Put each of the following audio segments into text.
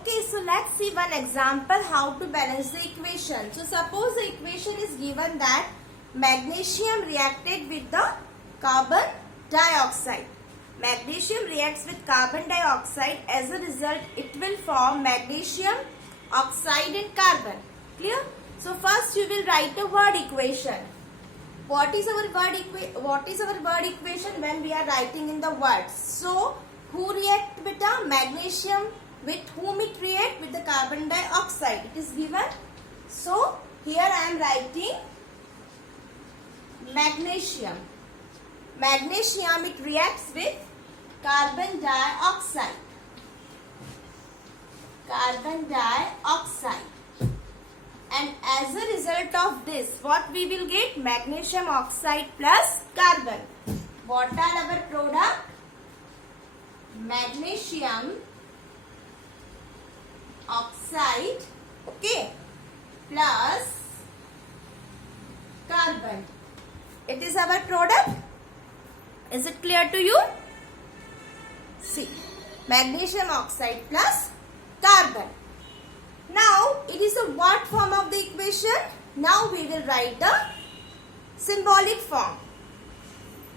Okay, so let's see one example how to balance the equation. So suppose the equation is given that magnesium reacted with the carbon dioxide. Magnesium reacts with carbon dioxide. As a result, it will form magnesium oxide and carbon. Clear? So first you will write a word equation. What is our word equation when we are writing in the words? So who react with the magnesium? With whom it react? With the carbon dioxide. It is given. So here I am writing magnesium. Magnesium, it reacts with carbon dioxide. Carbon dioxide. And as a result of this, what we will get? Magnesium oxide plus carbon. What are our product? Magnesium oxide, okay, plus carbon. It is our product. Is it clear to you? See, magnesium oxide plus carbon. Now, it is a what form of the equation? Now we will write the symbolic form.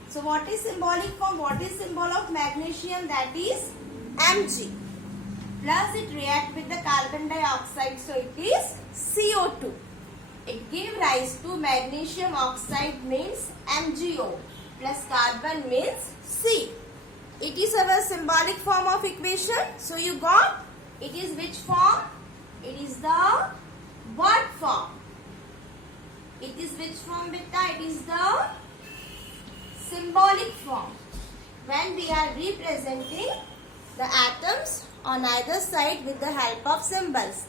So what is symbolic form? What is symbol of magnesium? That is Mg. Plus it react with the carbon dioxide, so it is CO2. It give rise to magnesium oxide means MgO plus carbon means C. It is our symbolic form of equation. So you got, it is which form? It is the word form. It is which form, beta? It is the symbolic form. When we are representing the atoms on either side with the help of symbols.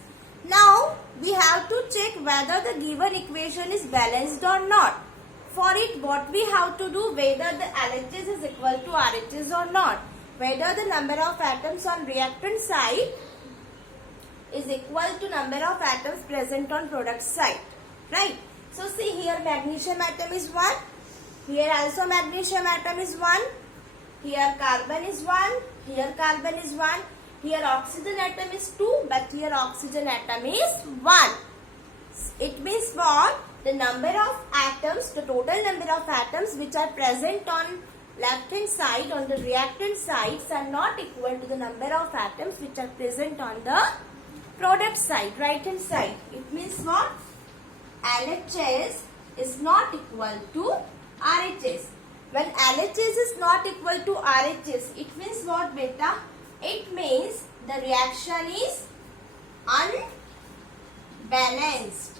Now we have to check whether the given equation is balanced or not. For it, what we have to do, whether the LHS is equal to RHS or not, whether the number of atoms on reactant side is equal to number of atoms present on product side, right? So see, here magnesium atom is 1, here also magnesium atom is 1, here carbon is 1, here carbon is 1, here oxygen atom is 2, but here oxygen atom is 1. It means what? The number of atoms, the total number of atoms which are present on left hand side, on the reactant sides, are not equal to the number of atoms which are present on the product side, right hand side. It means what? LHS is not equal to RHS. When LHS is not equal to RHS, it means what, beta? It means the reaction is unbalanced.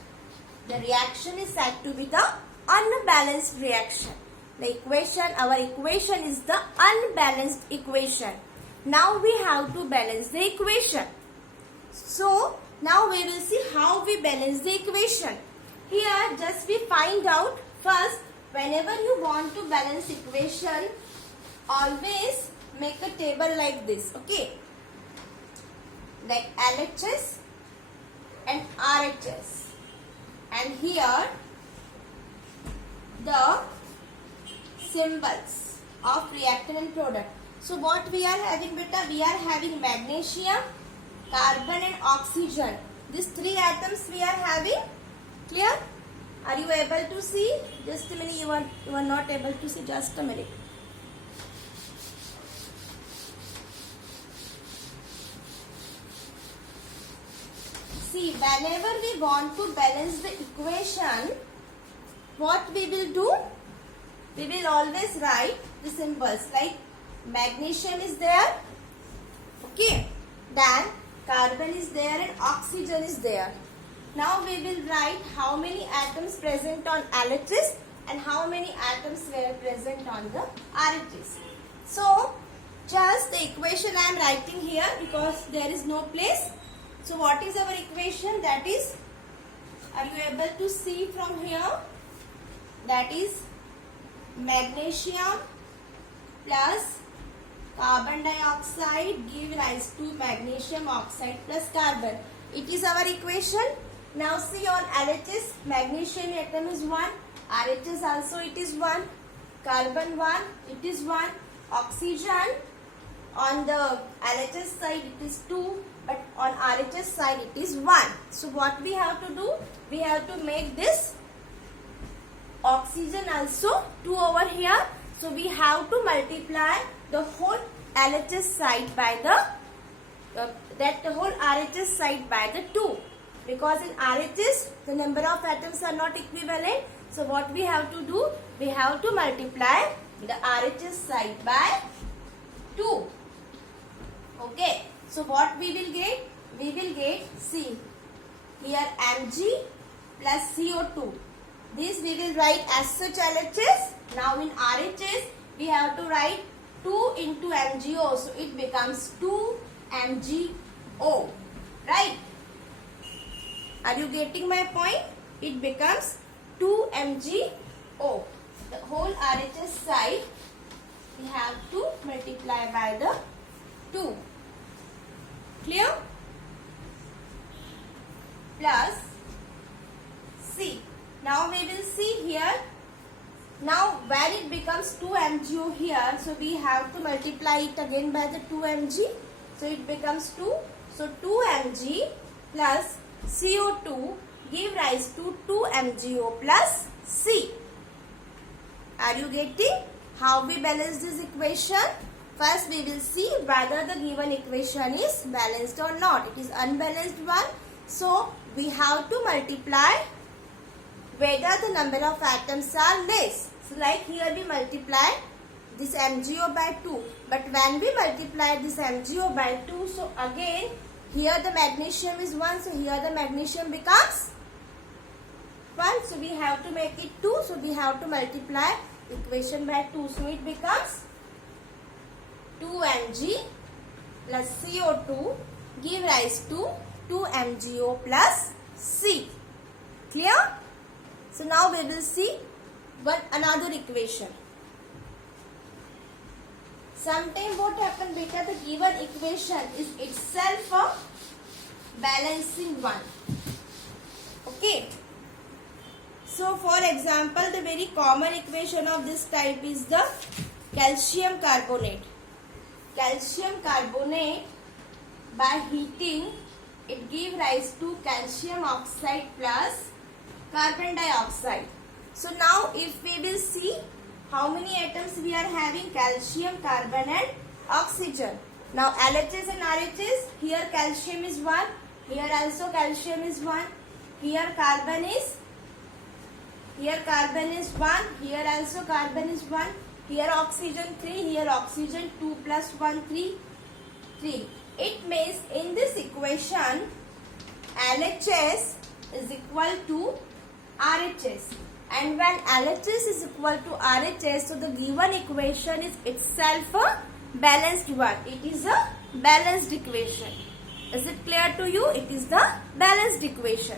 The reaction is said to be the unbalanced reaction. The equation, our equation is the unbalanced equation. Now we have to balance the equation. So now we will see how we balance the equation. Here just we find out first, whenever you want to balance equation, always make a table like this, okay? Like LHS and RHS. And here the symbols of reactant and product. So what we are having, beta? We are having magnesium, carbon and oxygen. These 3 atoms we are having. Clear? Are you able to see? Just a minute, you are not able to see. Just a minute. See, whenever we want to balance the equation, what we will do? We will always write the symbols like magnesium is there, okay, then carbon is there and oxygen is there. Now we will write how many atoms present on LHS and how many atoms were present on the RHS. So just the equation I am writing here because there is no place. So what is our equation? That is, are you able to see from here? That is magnesium plus carbon dioxide give rise to magnesium oxide plus carbon. It is our equation. Now see, on LHS, magnesium atom is 1, RHS also it is 1, carbon 1, it is 1, oxygen on the LHS side it is 2, but on RHS side it is 1. So what we have to do? We have to make this oxygen also 2 over here. So we have to multiply the whole LHS side by the whole RHS side by the 2. Because in RHS the number of atoms are not equivalent. So what we have to do? We have to multiply the RHS side by 2. Okay. So what we will get? We will get, see, here Mg plus CO2. This we will write as such LHS. Now in RHS we have to write 2 into MgO. So it becomes 2 MgO. Right? Are you getting my point? It becomes 2 MgO. The whole RHS side we have to multiply by the 2. Clear? Plus C. Now we will see here. Now when it becomes 2 MgO here, so we have to multiply it again by the 2 Mg. So it becomes 2. So 2 Mg plus CO2 give rise to 2 MgO plus C. Are you getting how we balance this equation? First we will see whether the given equation is balanced or not. It is unbalanced one. So we have to multiply whether the number of atoms are less. So like here we multiply this MgO by 2. But when we multiply this MgO by 2, so again here the magnesium is 1. So here the magnesium becomes 1. So we have to make it 2. So we have to multiply equation by 2. So it becomes 2 Mg plus CO2 give rise to 2 MgO plus C. Clear? So now we will see another equation. Sometimes what happens beta, the given equation is itself a balancing one. Okay. So for example, the very common equation of this type is the calcium carbonate. Calcium carbonate by heating it gives rise to calcium oxide plus carbon dioxide. So now if we will see how many atoms we are having, calcium, carbon and oxygen. Now LHS and RHS, here calcium is 1, here also calcium is 1, here carbon is 1, here also carbon is 1, here oxygen 3, here oxygen 2 plus 1, 3. It means in this equation LHS is equal to RHS. And when LHS is equal to RHS, so the given equation is itself a balanced one. It is a balanced equation. Is it clear to you? It is the balanced equation.